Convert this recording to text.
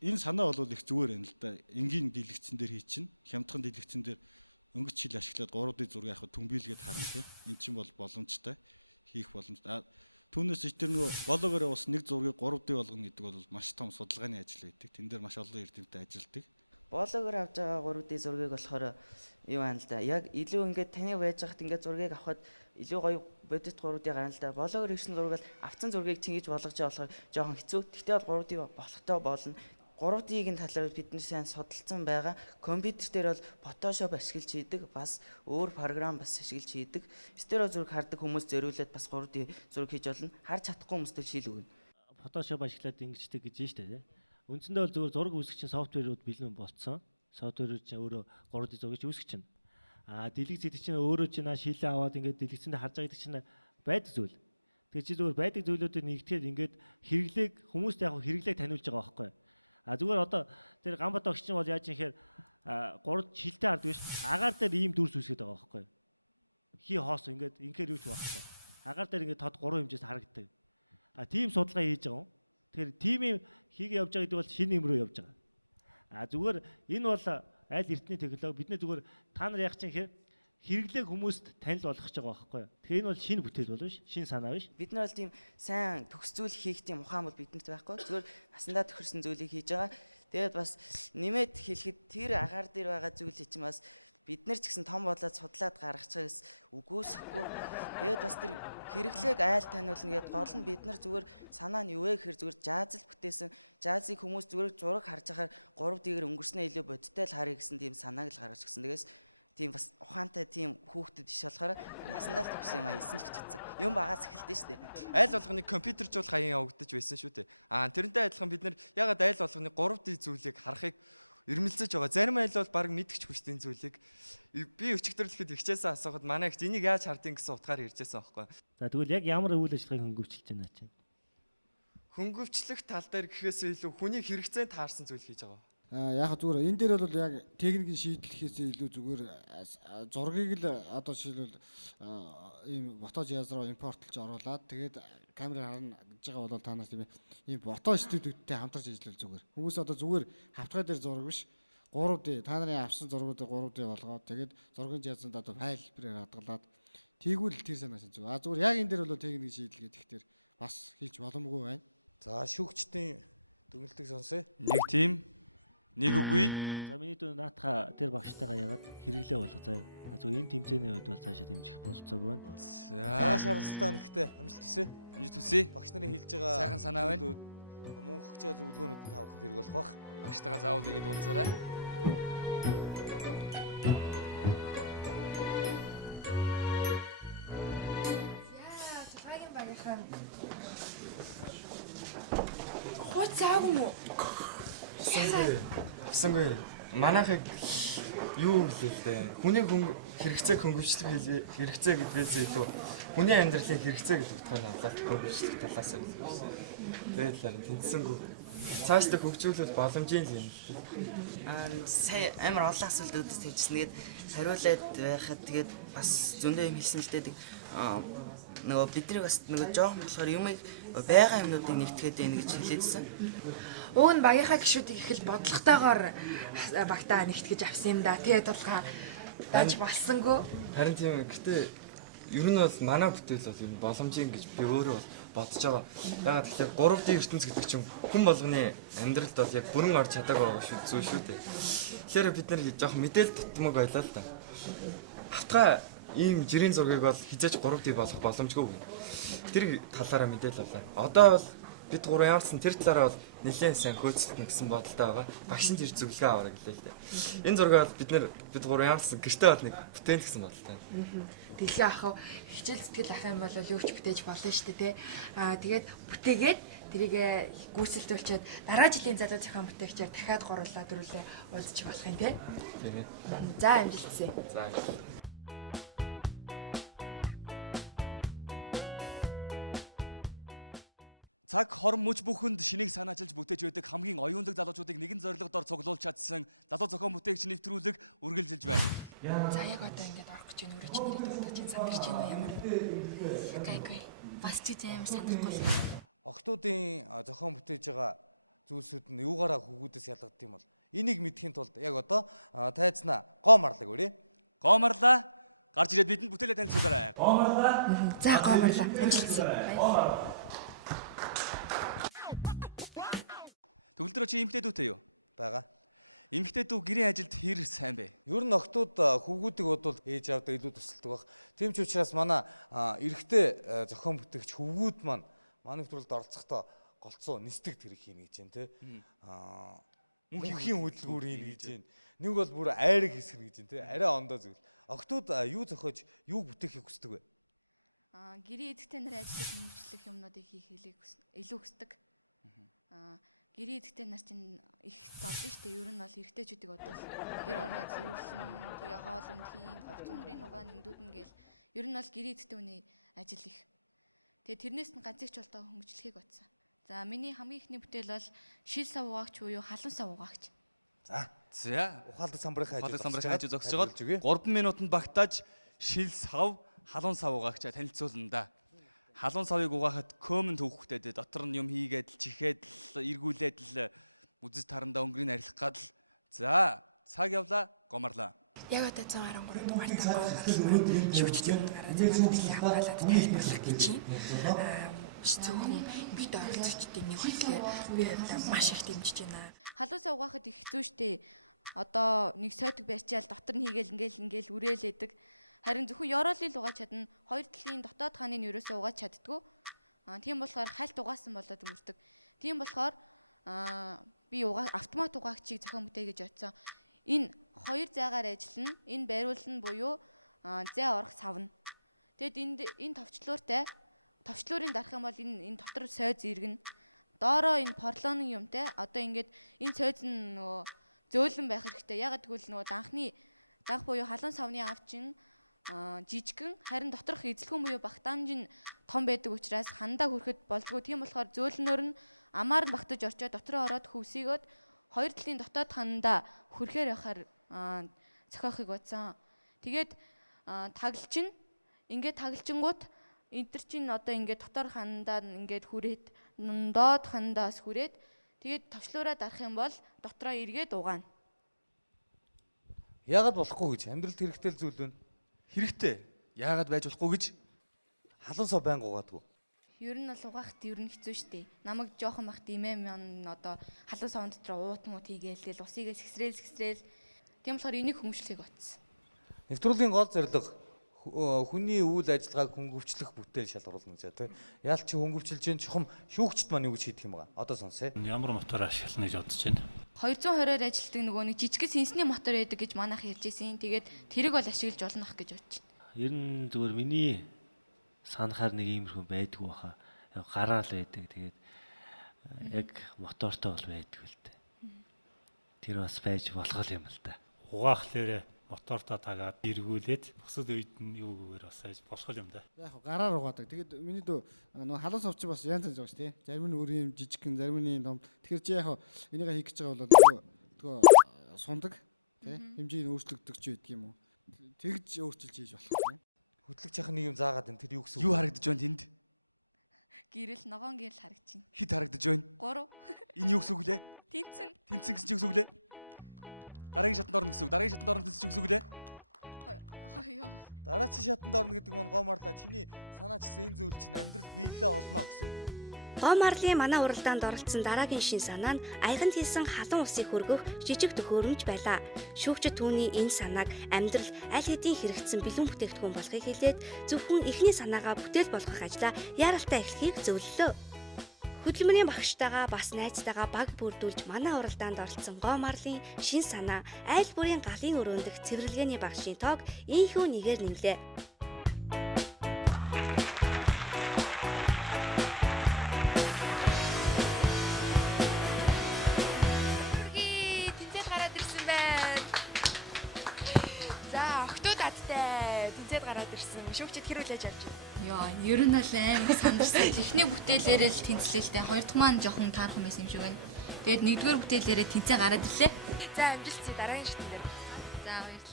энэ санаа бол их зүгээр юм л да. Энгийн дийлэгцэн дээр хий чинь, хямдхан дийлэгцэн дээр өнгөц хил ашиглаад 3D зургийг авах түнбийлгээд харна тийм. Энд чинь бол боломжтой. Хийх боломжтой. Түүнээс ч тэр нөгөө блогоор бас нэг зургийг 3D болгоно гэдэг бол маш том судалгааны ажил байдаг. Тэн дээр маш олон эрдэмтдээ ажилладаг. Блогоор авч байгаа 3D зургийг болохоор юу байна л да. Яг илүү ингээд таны байж хахад ингээд зургийг авахад илүү гоё бодит 3D гарна л да. Блогоор хийсэн зураг бол авцсан зургийг tingиж болгож байгаа болохоор жоохон хэцүү. Тэгтээ бол 3D болохтой болно. 3D-ийн талаар бид нар сайн судалсан байгаа. Компьютер дээр бол Photoshop ашиглаж хийдэг, бас өөр програм бас ашиглаж хийдэг. Стерео зураг хардаг хүмүүс зориулаад бас 3D зураг хийж болно. Харж чадахгүй хүмүүстээ шил өгнө. Photoshop ашиглаад ингэждэг гэж байна шүү дээ. Үндсэндээ бол зөвхөн зураг үүсгэж софтверүүд бэлэн болцсон. Софтверүүд чинь өөрөө 3D зургийг үүсгэж чинь. Дэлгэц гэдэг чинь өөрөө чинь шилээ аваад ингээд дэлгэцэндээ харж байгаа гэдэг чинь байдаг зүйл. Тэгээ чи зөвхөн байдаг зүйлүүдийг нэгтгэхэд ингээд хэрэглээг хүмүүст яг хэрэглээг таниулж байгаа байхгүй. Зүгээр одоо тэр Ганбат огч чинь бол яаж юм хэрэг 3 шилтэй харддаг биш. Агаар дээр ийм дүрс үүсгээд байгаа байхгүй. Хий хоос ингээд инхээр юу ч байхгүй. Агаар дээр ингээд тод 3 хэмжээс харагддаг. Тийм судалгаа хийж байгаа юм. Тэгэхээр тимийн хийгээ явж байгаа гэдэг бол шинэ юм руу явж байгаа. Зүгээр энэ бол аль эртний технологи бидний зүгээр та нар яг чинь хэрэглээг хүмүүст танил болгож байгаа байхгүй. Тэгэхээр энэ бол шинэ бүтээл бол биш, шинэ санаа биш. Бид нар бол тийм сайн төгс зүйл хийх тийм ухаан бол биднэрт байхгүй. Зүгээр насандаа тохирсон зүйлийг хийж байгаа. Тэгээд бас нэмээд хэлэхэд тэр агаар дээр байгаа зүйлийг чинь бас бид нар ч гэсэн том болоод судлаад гаргачихаас үгүйсэхгүй. Тэгээд бас тэр хэрэглээг айл таниулна гэдээ гол нь бид нар зүгээр санаа нь юу вэ гэхээр зүгээр жазл бүтээсэн жазыг хүмүүс зүгээр зураг харж байхаар 3D-гээр өнгөрснөө илүү бодиттой л харъя гэсэн тийм санааг л гаргаж өгсөн. Тэгээс тийм бас ухаантай тийм хүүхдэд биш болохоор насандаа л төгсөн юм хийсэн ч гэж хэлсэн. Юм багаас эхэлдэж штэ. Айл болгоныг компьютержуулах аян явагдаж байсан шүү дээ. Тэрнтэй адилхан бид нар ягаад айл болгоны 3D зүйлийг харахыг ирмэлзэж байгаа. Зарим айл бол баг мэдгч хүчтэй зүйлийг би өчигдөрлөхэд ихчээсээ асуухад манай ихч энийг яаж хардیں гэсэн утгаар ярьжсэн байхгүй. За тэгвэл яг ямар үйл ажиллагааг хөнгөвчлж байна чинь? Хөнгөвчлөх тал дээр гэхээсээ илүү хүний хэрэгцээнд таарсан зүйл хийж байгаа. Яг зүгээр энэ дээр бол яг техникийн шийдлэхээс илүү зүгээр зургийг л одоо жишээлбэл ийм фото жиаз руу импортлж оруулаад тэгээд камераар харна гэж байгаа бол та нар тийм ийм фото студиудтэй хамтарч ажиллавал зүгээр. Хүмүүс одоо зүгээр хавтгай дээр зураг биш 3D та нарын авсан зургуудыг 3D болгоод тэгээд зургийн жиазанд одоо файл хэлбэрээр хадгалаад тэгвэл тэр санаас зүгээр. Зүгээр яг энэ дээр бол техникийн шийдлгээд ихтер бас хийж боломгүй байна. За шүүгчдийн дүгнэлтийг сонсъё. Нэг тийм нэг үгүй. За миний дүү наатаха тэр багштайгаа ягаад хэрэглээ болго заяа. Зүгээр энэ тэмцээний үед бол цаашаа дэмжих болцоог байна. За шаргалтаа нэгтээ амжилт хүсье. Амжилт хүсье. Багш нарын хэлж байгаа сайхан санаа байна. Мөн хөгж байгаа зөвлөгөөнүүд нь тавхад хэрэг болох бах. Багштайгаа заавал ирээд уулзаарай. Яа, цалгаагийн багийнхан хууч заагүй мүү? Яагаад? Авсангүй. Манайхыг юу гэлээ л дээ. Хүний хэрэгцээг хөнгөвчлөх хэрэгцээ гэдгээс илүү хүний амьдралын хэрэгцээ гэдэг утгаар нь авлаа л хөнгөвчлөх талаас нь илүү биш. Тэгээд л харин тэнцсэнгүү цаашдаа хөгжүүлэл боломжийн л юм л дээ. Сая амар олон асуултуудаас тавьчихсан. Тэгээд хариулаад байхад тэгээд бас зөндөө юм хэлсэн л дээ. Нөгөө бидний бас нөгөө жоохон болохоор юмыг байгаа юмнуудыг нэгтгэхэд байна гэж хэлээдсэн. Уг нь багийнхаа гишүүдийг их л бодлоготойгоор багтаа нэгтгэж авсан юм да. Тэгээ тулгаа данж болсонгүй. Харин тийм ээ. Гэтэ ер нь бол манай бүтээл бол ер нь боломжийн гэж би өөрөө бол бодож байгаа. Ягаад тэгэхээр 3D ертөнц гэдэг чинь хүн болгоны амьдралд бол яг бүрэн орж чадаагүй байгаа шүү зүү шүү дээ. Тэгэхээр бид нар жоохон мэдээлэл тутмаг байлаа л да. Хавтгай ийм жирийн зургийг бол хизээч 3D болох боломжгүй гэнэ. Тэр талаараа мэдээлэл авлаа. Одоо бол бид гурван яарсан тэр талаараа бол нэлээд сайн хөөцөлтнө гэсэн бодолтой байгаа. Багш нь зөвлөгөө аваарай гэлээ л дээ. Энэ зургийг бол бид гурван яарсан гэртээ бол нэг бүтээн гэсэн бодолтой. Илүү ах хичээл зүтгэл ах юм бол юу ч бүтээж болно шүү дээ, тэ. Тэгээд бүтээгээд тэрийг гүйцэлдүүлчихэд дараа жилийн залуу зохион бүтээгчээр дахиад гурлаа дөрвөлээ уулзчих болох юм, тэ. Тийм ээ. За амжилт. За баярлалаа. Цаг хорон мөч бүхэнд шинийг санаачилж бүтээж байдаг хамгийн оюунлаг залуучуудыг нэгэн зорилгодоор цуглуулж чадсан залуу зохион бүтээгч нэвтрүүлэг үргэлжилж байна. За яг одоо ингэж орох гэж нүрээ чи нэрийг дуудах чинь сандарч байна уу ямар? Гайгүй. Бас чи амар сандрахгүй л. Охтуудын зохион бүтээж байгаа зүйлсүүд нь юугаараа хөвгүүдээс ялгагддаг юм бол энийг мэдхийн тулд яг одоо тайзнаа гоо марлаг өрөө. Гоо марлаа. Гарч ирээд бидэнд бүтээлээ танилцуулаарай. За гомарлаа. Амжилтсан. Төгөлдөр чи эмэгтэйдүүтэй юу? Бага. Эмэгтэйдүү гэрийн ажилд хэр сайн бэ? Ер нь охтууд хөвгүүдийг бодвол ээж аавдаа илүү тусалдаг баг. Тийм ч учраас манай эрэгтэй зохион бүтээгч хөвгүүд маань манай нэвтрүүлд оролцохдоо голцоо нисдэг тэрэг хийнэ гэж байна те. Мөнхийн хөдөлгүүр хийнэ гэж байна. Нэг бол бүр айраг хэсгэр гэж байна те. Арай ондоо зүйл. Охтууд юу зохиож юуг бүтээхийг хүсдэг вэ? Гэрийн эдэгтэй нар ажиллах хүмүүжлэх юмнуудыг хийхийг илүү хүсдэг. Гэрийн эдэгтэй нар чинь их зовлон шүү дээ. Ер нь бол эрэгтэйчүүдийг одоо гэр ороо зөвлөн, тэгээ хоол ундхийн, хувц өндрийн нугаа нэндүүдэн гээл ер нь бол гэрийн эдэгтэй хүний ажил их. Тэгээ тэрнээс нь ганц их ч болтоо хөнгөлөхийг батсан. За миний хамгийн ихний бүтээл бол шил сав угаагч буюу халуун сав угаагч. За. Ухаалаг самбарын хажуу зогсож байгаа. 3 минутанд багтааж шил сав, халуун сав угаагчаа танилцуулна да. Халуун савыг угаахад көмөн төвхтэй дотор нь юм хийгээд л чихээд л эргүүлээд л үзэс тарандаа өнгөрийг арилгах гад л. За, цаг явлаа, гомарлаа. Яг одоо 113 дугаартай гомарл маань шүүгчдийн өмнө гараад санаа бүтээлээ хамгаалаад тайлбарлах гэж байна. Цөөхөн эмэгтэй оролцогчдын нэг болохоор би хувьдаа маш их дэмжиж байна. Халуун сав угаахад их хэцүү штэ. Одоо нэг сойдог барьчаал дотор нь хийгээл ингээл үрээлээдэг. Харин зөвхөн ёроолыг угааж чадна. Хоёр талын дотоод хааныг ерөөсөө угааж чаддгүй. Тийм болохоор хальт угаасан болоод өнгөрдөг. Тийм болохоор би автомат угаагчийг зохион бүтэе гэж бодсон. Энэ хоёр зайгаар ажиллана. Энэ байруулна буюу зай орох савна. Тэгэд энэ товчлуурын дарах юм бол энэ дотор сойз иргэн. Доороо энэ порлоны юмтай одоо ингээд энэ сойз нь нөгөө зөөлөн байх хэрэгтэй. Ягаад гэвэл нөгөө данх буюу халуун савны авчин жижигхэн харин доторх эзлэхэн буюу багтаамж нь том байдаг учраас хандаа хүрэхэд болдгоо. Тийм болохоор зөөлнөр нь амаар нь багтаж орчоод дотроо ороод хөвсгөөд хоёр талын дотоод хандаа хүрэхээр яхаар зохиохыг бодсон. Тэгээд ингээд таглчингууд энтер чинь одоо ингээд дотор хандаа ингээд хүрээд доод хандаас хүрээд тэгээд товчлуураа дарах юм бол дотроо эргээд угаана. Яагаад болохгүй гэж амьдралд хэрэгтэй зүйл вэ? Хэрэгтэй. Яагаад байж болохгүй гэж? Халуун сав байнга угаадгүй. Ер нь бол угаахт ер нь хэцүү шттэ. Намайг жоохон бахт имэм одоо халуун савн дотор уутмууд хийгээл тэгэл усыг сэгсрээл. Тийм болохоор энийг хөнгөлөхийг батсан. Нэвтрүүлгийн гол зорилго хүний үйл ажиллагааг хөнгөвчлөх бүтээл шалгаруулна гэж байна. Яалт чи хөнгөвчлж чинь чухам шүүгчд маань юу гэж хийдэг юм байгаа. Одоо сонсъё. Ямар мотор ашиглана гэж бодож байна. 220-оор ажилтдаг нөгөө нэг жижиг сэнсний мотор байдаг гэж манайх ярьж байсан. Тэгээд тэрийг бол ашиглаж болно ах гэж бодож байна. Ер нь зүгээр миний санахаар нэг иймэрхүү байдгүй баха. Гараал байдаг. Тэгээд яг мотортой бол байдаг л дээ. Тэр бас байж болох юм л да. Угаахлаарэ мотортой тагаад эргүүлээд бусад үед нь юугээр бас байж болох юм да. Яг гараар угаадаг. Тэгээд миний дөө нөгөө халуун савч бас янз янз байгаа шүү дээ. Зарим нь өрийн жижигхэн, зарим нь том. Тэгэхээр чи яг энийг хийх гэж байгаа бол нөгөө сундаг тий хэмжээг нь өөрчлөгддөг ч байдаг юм уу? Тэгж өөрчилж хийж болох юм. Хөтлөгч яхаа нэг юм заагаад энэ тэр юу гэсэн үг? Юу харагдаж байна тэнд? Гэрэл ногоон гэрэл харагдчихна. Хит харагдаж байна? 3. Энэ юу гэсэн үг лээ? Тэнцэн. Тэнцэн гэсэн чи юу гэсэн үг лээ? Дараагийн шатанд орно гэсэн үг. Дараагийн шатанд орно гэсэн чи юу гэсэн үг лээ? Хоёё. Дараагийн шатанд орно гэдэг маань гомарлаа. Чиний санаачсан энэ зүйл чинь амьдрал биелээ олно гэсэн. Гомарлын манай уралдаанд оролцсон дараагийн шин санаа нь аяганд хийсэн халуун усыг хөргөх жижиг төхөөрөмж байлаа. Шүүгчид түүний энэ санааг амьдрал аль хэдийн хэрэгцсэн бэлэн бүтээгдэхүүн болохыг хэлээд зөвхөн эхний санаагаа бүтээл болгох ажлаа яаралтай эхлэхийг зөвлөлөө. Хөдөлмөрийн багштайгаа бас найзтайгаа баг бүрдүүлж манай уралдаанд оролцсон Гомарлын шин санаа айл бүрийн галын өрөөнд дэх цэвэрлэгээний багшийн тоог ийхүү нэгээр нэмлээ. Тэнцээд гараад ирсэн. Шүүгчид хэрүүлээж авч байна. Яа, ер нь бол амар их сандарсан. Эхний бүтээлээрээ л тэнцлээ. Хоёрт маань жоохон таархан байсан юм шиг байна. Тэгээд нэгдүгээр бүтээлээрээ тэнцээ гараад ирлээ. За амжилтсий дараагийн шатн дээр. За баярлалаа.